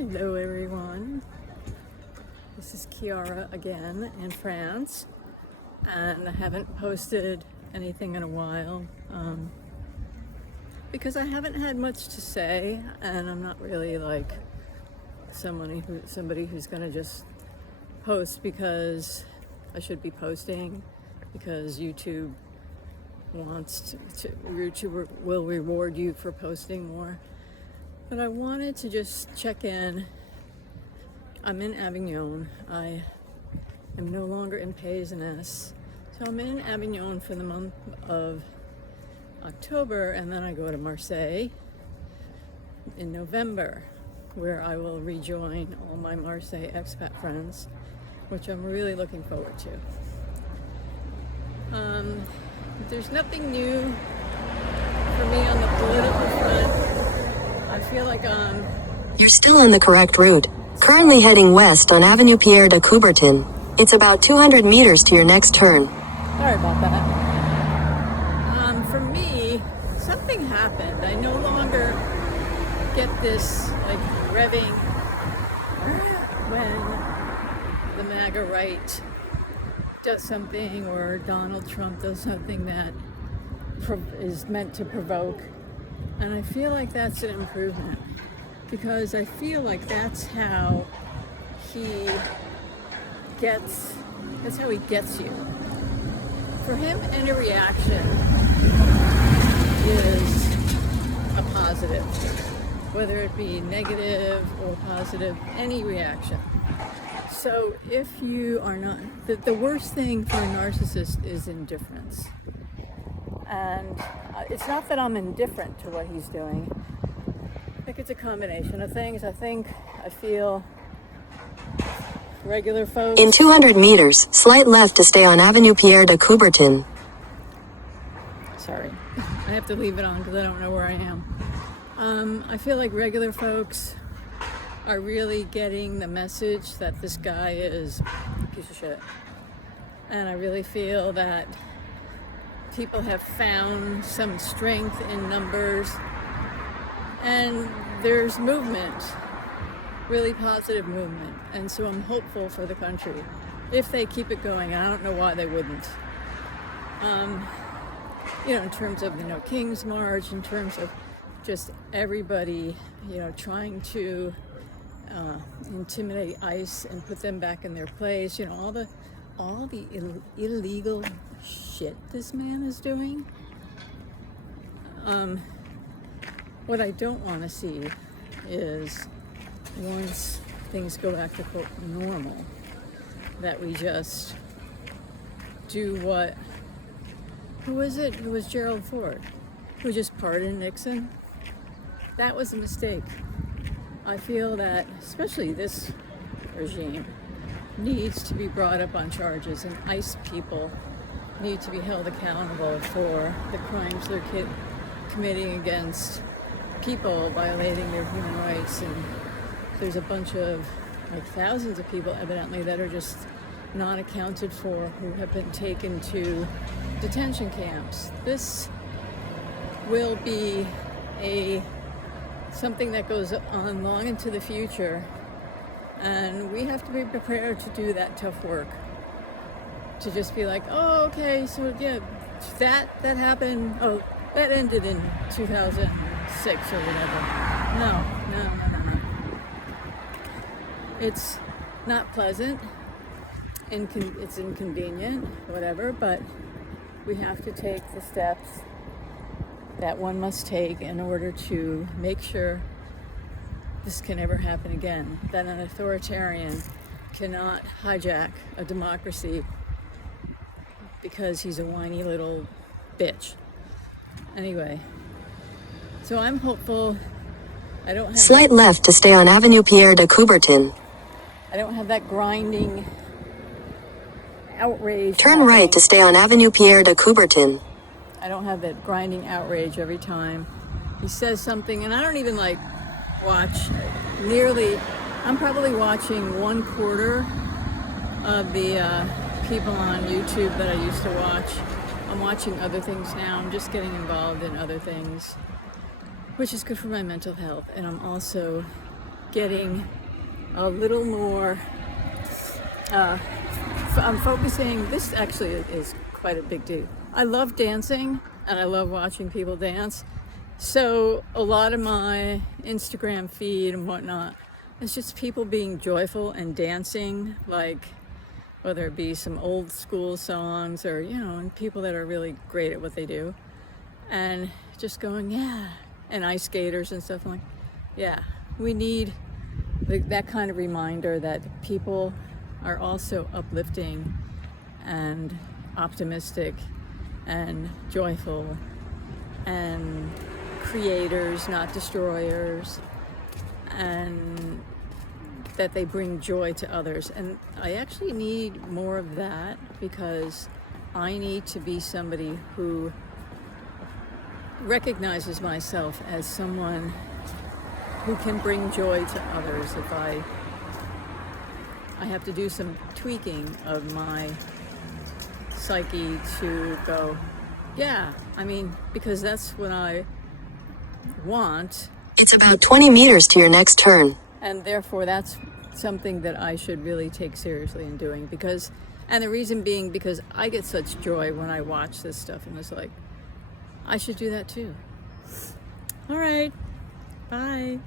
Hello everyone, this is Kiara again in France, and I haven't posted anything in a while because I haven't had much to say, and I'm not really like somebody who's gonna just post because I should be posting, because YouTube will reward you for posting more. But I wanted to just check in. I'm in Avignon. I am no longer in Pays-en-Ess. So I'm in Avignon for the month of October, and then I go to Marseille in November, where I will rejoin all my Marseille expat friends, which I'm really looking forward to. There's nothing new for me on the political front. I feel like You're still on the correct route. Currently heading west on Avenue Pierre de Coubertin. It's about 200 meters to your next turn. Sorry about that. For me, something happened. I no longer get this like revving when the MAGA right does something, or Donald Trump does something that is meant to provoke. And I feel like that's an improvement, because I feel like that's how he gets you. For him, any reaction is a positive, whether it be negative or positive, any reaction. So if you are not, the worst thing for a narcissist is indifference. And it's not that I'm indifferent to what he's doing. I think it's a combination of things. I feel regular folks. In 200 meters, slight left to stay on Avenue Pierre de Coubertin. Sorry, I have to leave it on because I don't know where I am. I feel like regular folks are really getting the message that this guy is a piece of shit. And I really feel that people have found some strength in numbers, and there's movement, really positive movement. And so I'm hopeful for the country if they keep it going. I don't know why they wouldn't. In terms of King's March, in terms of just everybody, trying to intimidate ICE and put them back in their place. All the illegal shit this man is doing. What I don't want to see is, once things go back to quote normal, that we just do what, who was it? It was Gerald Ford who just pardoned Nixon. That was a mistake. I feel that especially this regime needs to be brought up on charges, and ICE people need to be held accountable for the crimes they're committing against people, violating their human rights. And there's a bunch of, thousands of people evidently that are just not accounted for, who have been taken to detention camps. This will be something that goes on long into the future, and we have to be prepared to do that tough work. To just be like, oh, okay, so yeah, that happened, oh, that ended in 2006 or whatever. No. It's not pleasant, it's inconvenient, whatever, but we have to take the steps that one must take in order to make sure this can never happen again, that an authoritarian cannot hijack a democracy because he's a whiny little bitch. Anyway, so I'm hopeful. I don't have Slight left to stay on Avenue Pierre de Coubertin. I don't have that grinding outrage. Turn right to stay on Avenue Pierre de Coubertin. I don't have that grinding outrage every time he says something, and I don't even watch nearly. I'm probably watching 1/4 of the people on YouTube that I used to watch. I'm watching other things now. I'm just getting involved in other things, which is good for my mental health. And I'm also getting a little more, I'm focusing, this actually is quite a big deal. I love dancing and I love watching people dance. So a lot of my Instagram feed and whatnot is just people being joyful and dancing, like whether it be some old school songs or, you know, and people that are really great at what they do. And just going, yeah, and ice skaters and stuff. I'm like, yeah, we need that kind of reminder that people are also uplifting and optimistic and joyful and creators, not destroyers, and that they bring joy to others. And I actually need more of that because I need to be somebody who recognizes myself as someone who can bring joy to others. If I have to do some tweaking of my psyche to go, yeah, I mean, because that's what I want. It's about 20 meters to your next turn. And therefore that's something that I should really take seriously in doing, because, and the reason being because I get such joy when I watch this stuff, and it's like, I should do that too. All right, bye.